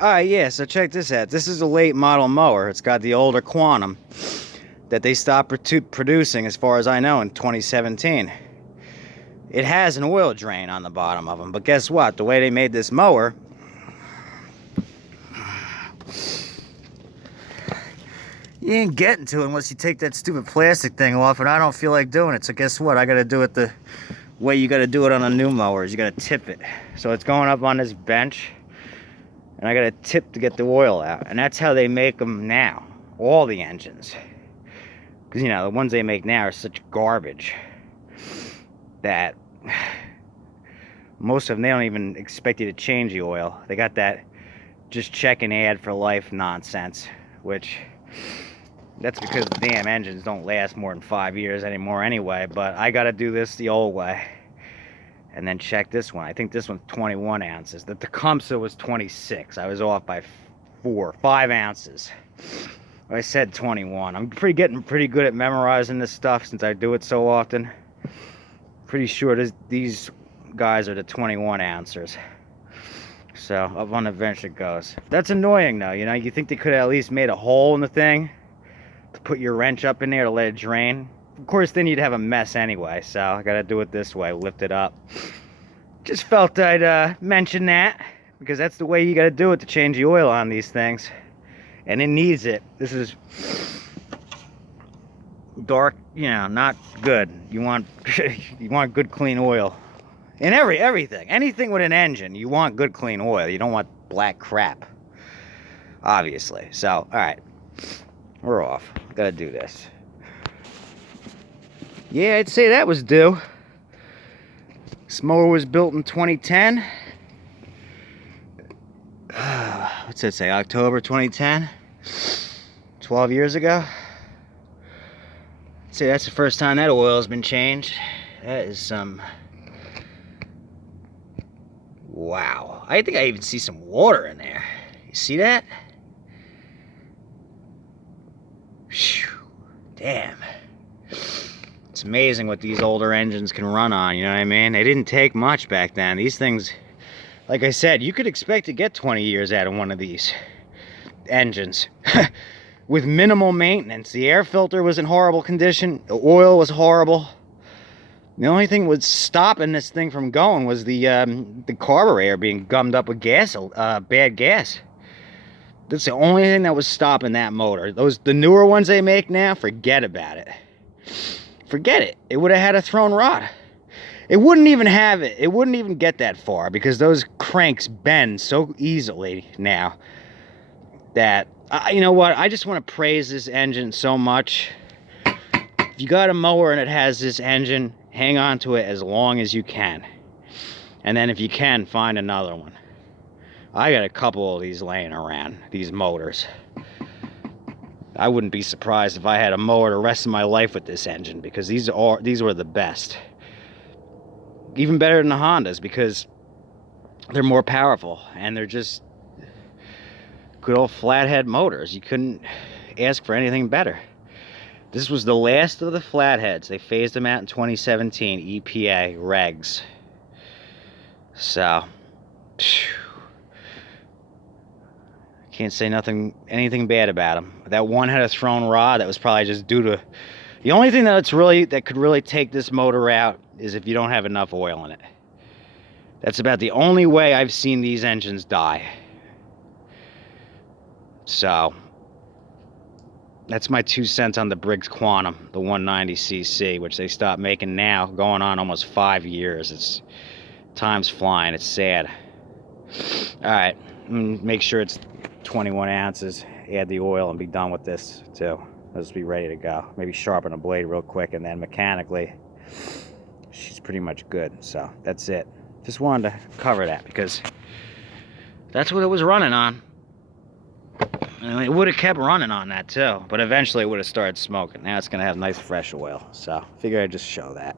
Alright, yeah, so check this out. This is a late model mower. It's got the older Quantum that they stopped producing, as far as I know, in 2017. It has an oil drain on the bottom of them, but guess what? The way they made this mower, you ain't getting to it unless you take that stupid plastic thing off, and I don't feel like doing it. So guess what? I gotta do it the way you gotta do it on a new mower. Is you gotta tip it. So it's going up on this bench, and I gotta tip to get the oil out. And that's how they make them now, all the engines. Because, you know, the ones they make now are such garbage that most of them, they don't even expect you to change the oil. They got that just check and add for life nonsense, which that's because the damn engines don't last more than 5 years anymore anyway. But I gotta do this the old way. And then check this one. I think this one's 21 ounces. The Tecumseh was 26. I was off by 5 ounces. I said 21. I'm getting pretty good at memorizing this stuff since I do it so often. Pretty sure these guys are the 21 ounces. So up on the bench it goes. That's annoying though, you know. You think they could have at least made a hole in the thing to put your wrench up in there to let it drain. Of course, then you'd have a mess anyway, so I gotta do it this way, lift it up. Just felt I'd mention that, because that's the way you gotta do it to change the oil on these things. And it needs it. This is dark, you know, not good. You want you want good clean oil. In everything. Anything with an engine, you want good clean oil. You don't want black crap. Obviously. So, alright. We're off. Gotta do this. Yeah, I'd say that was due. This mower was built in 2010. What's that say? October 2010? 12 years ago? I'd say that's the first time that oil has been changed. That is some... Wow. I think I even see some water in there. You see that? Whew. Damn. It's amazing what these older engines can run on, you know what I mean? They didn't take much back then. These things, like I said, you could expect to get 20 years out of one of these engines with minimal maintenance. The air filter was in horrible condition. The oil was horrible. The only thing was stopping this thing from going was the carburetor being gummed up with gas, bad gas. That's the only thing that was stopping that motor. The newer ones they make now, forget about it. Forget it. It would have had a thrown rod. It wouldn't even have it. It wouldn't even get that far because those cranks bend so easily now that, you know what? I just want to praise this engine so much. If you got a mower and it has this engine, hang on to it as long as you can. And then if you can, find another one. I got a couple of these laying around, these motors. I wouldn't be surprised if I had a mower the rest of my life with this engine, because these were the best. Even better than the Hondas, because they're more powerful and they're just good old flathead motors. You couldn't ask for anything better. This was the last of the flatheads. They phased them out in 2017, EPA regs. So, can't say anything bad about them. That one had a thrown rod. That was probably just due to... The only thing that could really take this motor out is if you don't have enough oil in it. That's about the only way I've seen these engines die. So, that's my 2 cents on the Briggs Quantum, the 190cc, which they stopped making now, going on almost 5 years. Time's flying. It's sad. All right, make sure it's 21 ounces. Add the oil and be done with this too. Let's be ready to go. Maybe sharpen a blade real quick, and then mechanically, she's pretty much good. So that's it. Just wanted to cover that because that's what it was running on. And it would have kept running on that too, but eventually it would have started smoking. Now it's gonna have nice fresh oil. So figure I'd just show that.